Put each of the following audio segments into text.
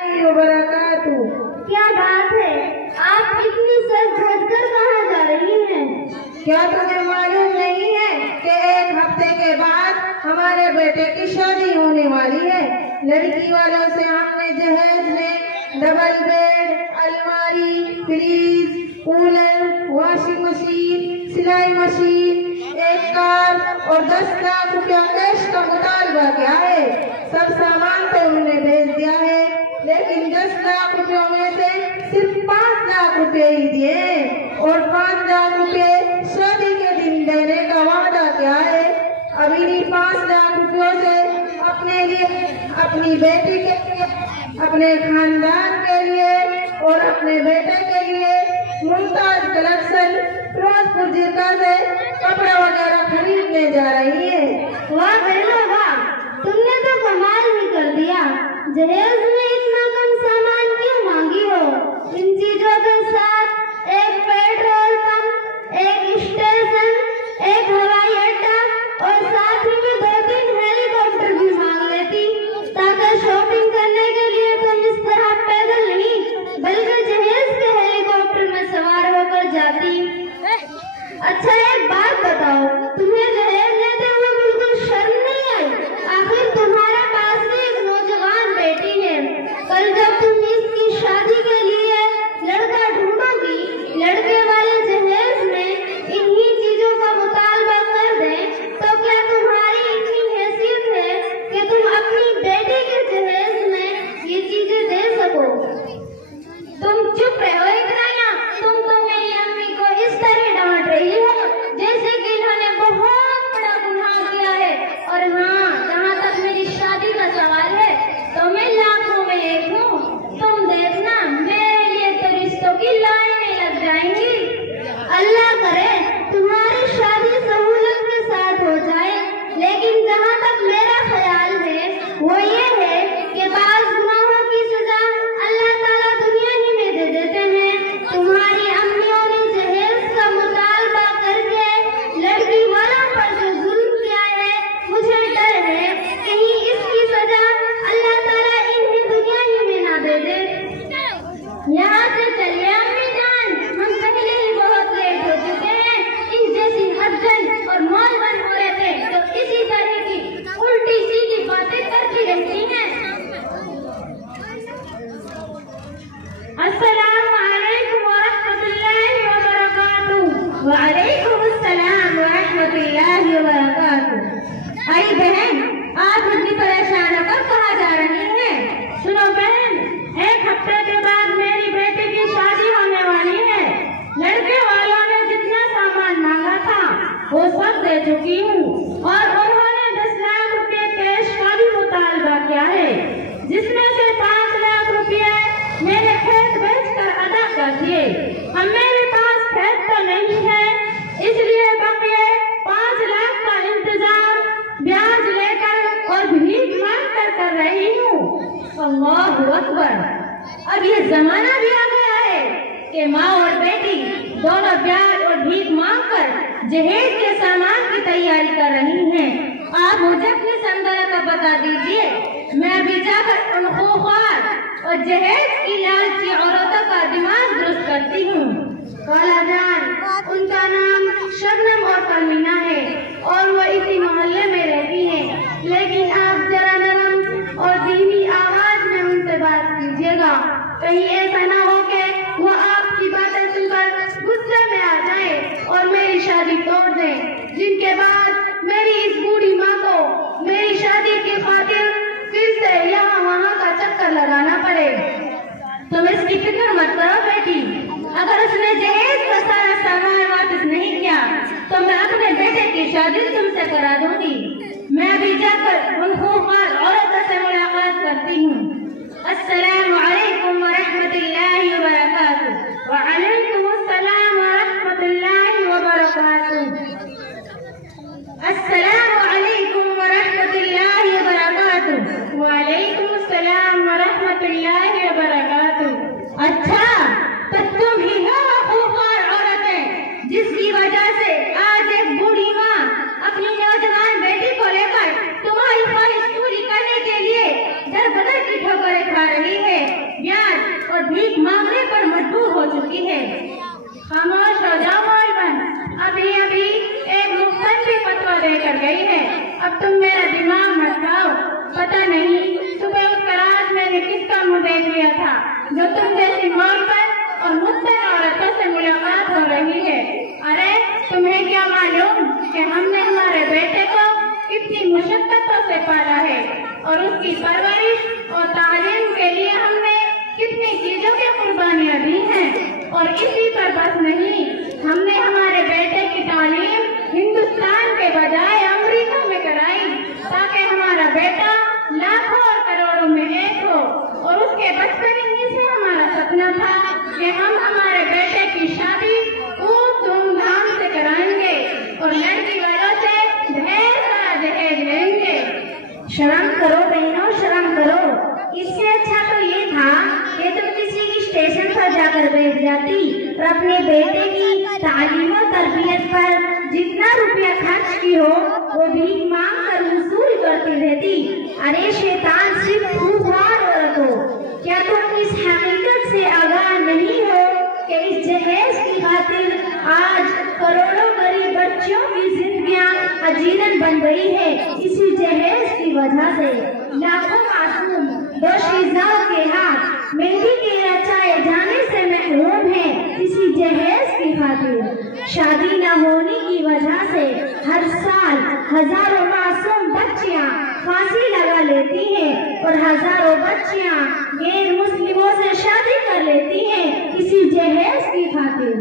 क्या बात है, आप इतनी सज धज कर कहाँ जा रही हैं? क्या तुम्हें मालूम नहीं है कि एक हफ्ते के बाद हमारे बेटे की शादी होने वाली है। लड़की वालों से हमने जहेज में डबल बेड, अलमारी, फ्रीज, कूलर, वॉशिंग मशीन, सिलाई मशीन, एक कार और 10 लाख रुपया कैश का मुतालबा किया है। सब सामान तो उन्होंने भेज दिया है, लेकिन 10 लाख रुपयों में से सिर्फ 5 लाख रुपए ही दिए और 5 लाख रुपए शादी के दिन देने का वादा किया है। अभी नहीं 5 लाख रुपयों से अपने लिए, अपनी बेटी के लिए, अपने खानदान के लिए और अपने बेटे के लिए मुमताज कलेक्शन फिरोजपुर जिला से कपड़ा वगैरह खरीदने जा रही है। वाह बहनों वाह, तुमने तो कमाल ही कर दिया। जहेज में इतना कम सामान क्यों मांगी हो? इन चीजों के साथ एक पेट्रोल पंप, एक स्टेशन, एक हवाई अड्डा और साथ ही में 2-3 हेलीकॉप्टर भी मांग लेती, ताकि शॉपिंग करने के लिए तुम इस तरह पैदल नहीं बल्कि जहेज के हेलीकॉप्टर में सवार होकर जाती। अच्छा एक बात बताओ, तुम्हें जहेज लेते हुए बिल्कुल शर्म नहीं आई? आखिर तुम्हारे पास भी एक नौजवान बेटी है। कल जब तुम इसकी शादी के लिए लड़का ढूंढोगी, लड़के वाले जहेज में इन्हीं चीजों का मुतालबा कर दें, तो क्या तुम्हारी इतनी हैसियत है कि तुम अपनी बेटी के जहेज में ये चीजें दे सको? तुम चुप रहो इकराया, तुम तो मेरी अम्मी को इस तरह डांट रही हो जैसे कि इन्होंने बहुत बड़ा गुनाह किया है। और हाँ, जहाँ तक मेरी शादी का सवाल है तो मैं लाखों में एक हूँ। तुम देखना, मेरे लिए तो रिश्तों की लाइनें लग जाएंगी। अल्लाह करे तुम्हारी शादी सहूलत के साथ हो जाए, लेकिन जहाँ तक मेरा ख्याल है वो ये है कि बाज़ गुनाहों की सजा अल्लाह ताला दुनिया ही में दे देते हैं। तुम्हारी अम्मियों ने जहेज का मुतालबा करके लड़की वालों पर जो जुल्म किया है, मुझे डर है कहीं इसकी सजा अल्लाह ताला इन्हें दुनिया ही में ना दे दे। यहाँ से चलिए अम्मी जान, हम पहले ही बहुत लेट हो चुके हैं। इन जैसी हज्जन और मौलवन हो रहे थे तो इसी तरह की उल्टी सीधी बातें करती रहती हैं। अस्सलामु अलैकुम व रहमतुल्लाहि व बरकातुहू। व अलैकुम अस्सलाम व रहमतुल्लाहि व बरकातुहू। आई बहन, आप इतनी परेशान होकर कहाँ जा रही हैं? सुनो बहन, एक हफ्ते के बाद मेरी बेटी की शादी होने वाली है। लड़के वालों ने जितना सामान मांगा था वो सब दे चुकी हूँ और उन्होंने 10 लाख रुपए कैश का भी मुतालबा किया है, जिसमें से 5 लाख रुपए मेरे खेत बेचकर अदा कर दिए। अब मेरे पास खेत तो नहीं है, इसलिए बकिए 5 लाख का इंतजाम ब्याज लेकर और भीख मांग कर रही हूँ। अल्लाहु अकबर। अब ये जमाना भी आ गया है कि माँ और बेटी दोनों ब्याज और भीख मांग कर जहेज के सामान की तैयारी कर रही हैं। आप मुझे अपनी समझदारी का बता दीजिए, मैं भी जाकर उन खूंखार और जहेज की लालची औरतों का दिमाग दुरुस्त करती हूँ। खाला जान, उनका नाम शबनम और फरमीना है और वो इसी मोहल्ले में रहती है, लेकिन आप जरा नरम और धीमी आवाज में उनसे बात कीजिएगा। कहीं ऐसा ना हो कि वो आपकी बातें सुनकर गुस्से में आ जाए और मेरी शादी तोड़ दे, जिनके बाद मेरी इस बूढ़ी माँ को मेरी शादी की खातिर फिर से यहाँ वहाँ का चक्कर लगाना पड़े। तुम इसकी फिक्र मत करो बेटी, अगर उसने जहेज का सारा सामान वापस नहीं किया तो मैं अपने बेटे की शादी तुमसे करा दूंगी। मैं भी जाकर उन खूंखार औरतों से मुलाकात करती हूँ। अस्सलामु अलैकुम व रहमतुल्लाहि व बरकातुहू। व अलैकुम अस्सलाम व रहमतुल्लाहि व बरकातुहू। अस्सलामु अलैकुम व रहमतुल्लाहि व बरकातुहू। व अलैकुम अस्सलाम व रहमतुल्लाहि व बरकातुहू। अच्छा, तो तुम ही हो खूंखार औरतें जिसकी वजह से आज एक बूढ़ी माँ अपनी नौजवान बेटी को लेकर तुम्हारी ख्वाहिश पूरी करने के लिए दर बदर की और भीख मांगने पर मजबूर हो चुकी है। खामोश हो जाओ मौलवन, अभी अभी एक मुख्तलिफ फतवा देकर गई है। अब तुम मेरा दिमाग मत खाओ। पता नहीं सुबह उठकर आज मैंने किसका मुंह देख लिया था जो तुम जैसी मौलवन और मुख्तलिफ औरतों से मुलाकात हो रही है। अरे तुम्हें क्या मालूम कि हमने हमारे बेटे को कितनी मुशक्कतों से पाला है और उसकी परवरिश और तालीम के लिए हमने कितनी चीजों की कुर्बानियां दी हैं। और इसी पर बस नहीं, हमने हमारे बेटे की तालीम हिंदुस्तान के बजाय अमेरिका में कराई ताकि हमारा बेटा लाखों और करोड़ों में एक हो। और उसके बचपन ही से हमारा सपना था कि हम हमारे बेटे की शादी खूब धूमधाम से कराएंगे और लड़की वालों से ढेर सारा दहेज लेंगे। शर्म करो बहनों, शर्म करो। इससे अच्छा तो ये था कि तुम किसी की स्टेशन पर जाकर बैठ जाती और अपने बेटे की तालीम और तरबियत पर जितना रुपया खर्च की हो वो भी मांग कर वसूल करती रहती। अरे शैतान सिर्फ खूबवार औरत हो। क्या तुम इस हकीकत से आगाह नहीं हो कि इस जहेज की खातिर आज करोड़ों गरीब बच्चों की जिंदगियां अजीरन बन गई है। इसी जहेज की वजह से लाखों मासूम दोशीज़ाओं के हाथ मेहंदी के रचाए जाने से महरूम है। इसी जहेज की खातिर शादी न होने की वजह से हर साल हजारों मासूम बच्चियां फांसी लगा लेती हैं और हजारों बच्चियां गैर मुस्लिमों से शादी कर लेती हैं। इसी जहेज की खातिर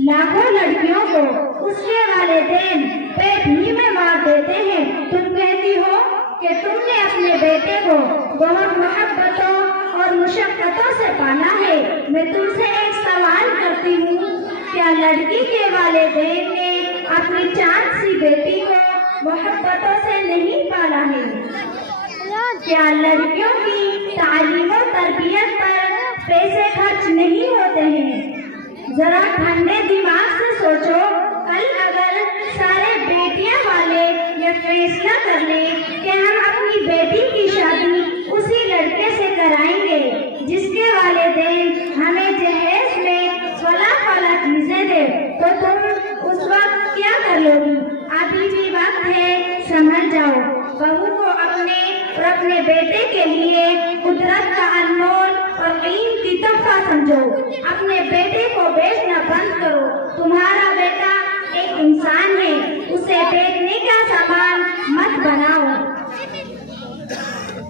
लाखों लड़कियों को उसके वालिदैन पेट ही में मार देते हैं। तुम कहती हो कि तुमने अपने बेटे को बहुत मोहब्बतों और मुशक्कतों से पाला है। मैं तुमसे एक सवाल करती हूँ, क्या लड़की के वालिदैन ने अपनी चांद सी बेटी को मोहब्बतों से नहीं पाला है? क्या लड़कियों की तालीम और तरबियत पर पैसे खर्च नहीं होते हैं? जरा ठंडे दिमाग से सोचो, कल अगर सारे बेटियां वाले ये फैसला कर ले कि हम अपनी बेटी की शादी उसी लड़के से कराएंगे जिसके वालिदैन हमें जहेज में फला चीजें दे, तो तुम उस वक्त क्या कर लोगी? अभी भी वक्त है, समझ जाओ। बहू को अपने बेटे के लिए कुदरत का अनमोल और कीमती तोहफा समझो। अपने बेटे को बेचना बंद करो। तुम्हारा बेटा एक इंसान है, उसे बेचने का सामान मत बनाओ।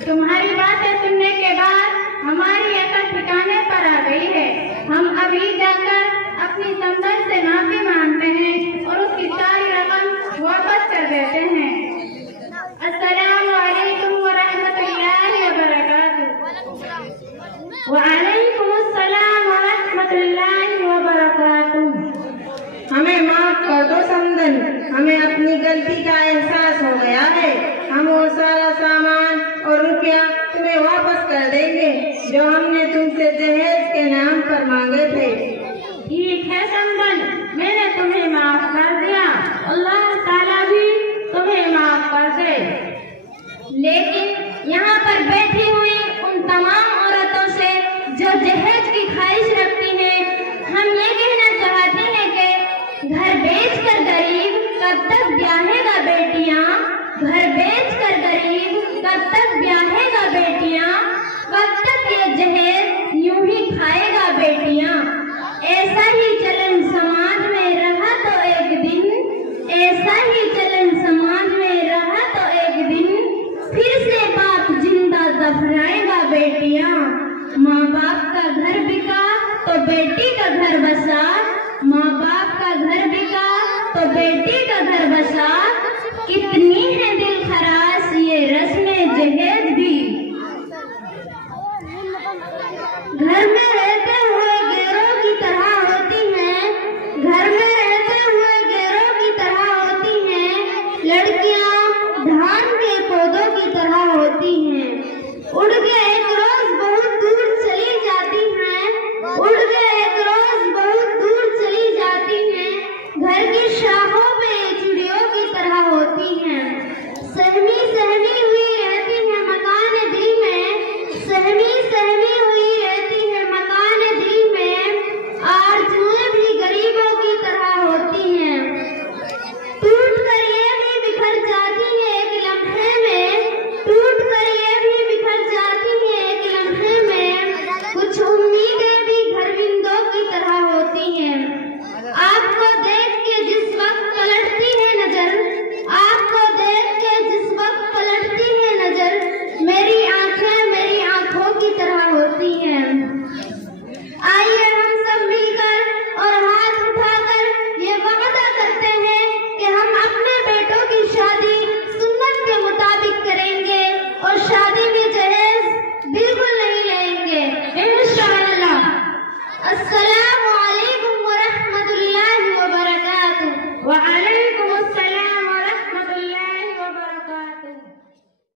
तुम्हारी बातें सुनने के बाद हमारी अकल ठिकाने पर आ गई है। हम अभी जाकर अपनी समझ से माफी मांगते हैं और उसकी सारी रकम वापस कर देते हैं। अस्सलामु अलैकुम व रहमतुल्लाहि व बरकातुहू। वालेकुम अस्सलाम व रहमतुल्लाहि व बरकातुहू। हमें माफ कर दो समदन, हमें अपनी गलती का एहसास हो गया है। हम वो सारा सामान और रुपया तुम्हें वापस कर देंगे जो हमने तुमसे दहेज के नाम पर मांगे थे। ठीक है समदन, मैंने तुम्हें माफ कर दिया। अल्लाह ताला भी तुम्हें माफ कर दे। लेकिन यहाँ पर बैठी हुई उन तमाम औरतों से जो जहेज की ख्वाहिश रखती हैं, हम ये कहना चाहते हैं कि घर बेचकर गरीब कब तक ब्याहेगा बेटियां? घर बेचकर गरीब कब तक ब्याहेगा बेटियां? कब तक ये जहेज यूं ही खाएगा बेटियां? ऐसा ही चलन समाज में रहा तो एक दिन, ऐसा ही चलन समाज में रहा तो एक दिन फिर से बाप जिंदा दफनाएगा बेटियां। माँ बाप का घर बिका तो बेटी का घर बसा, माँ बाप का घर बिका तो बेटी का घर बसा। कितनी है दिल खरास ये रस्में जहेज भी। घर में रहते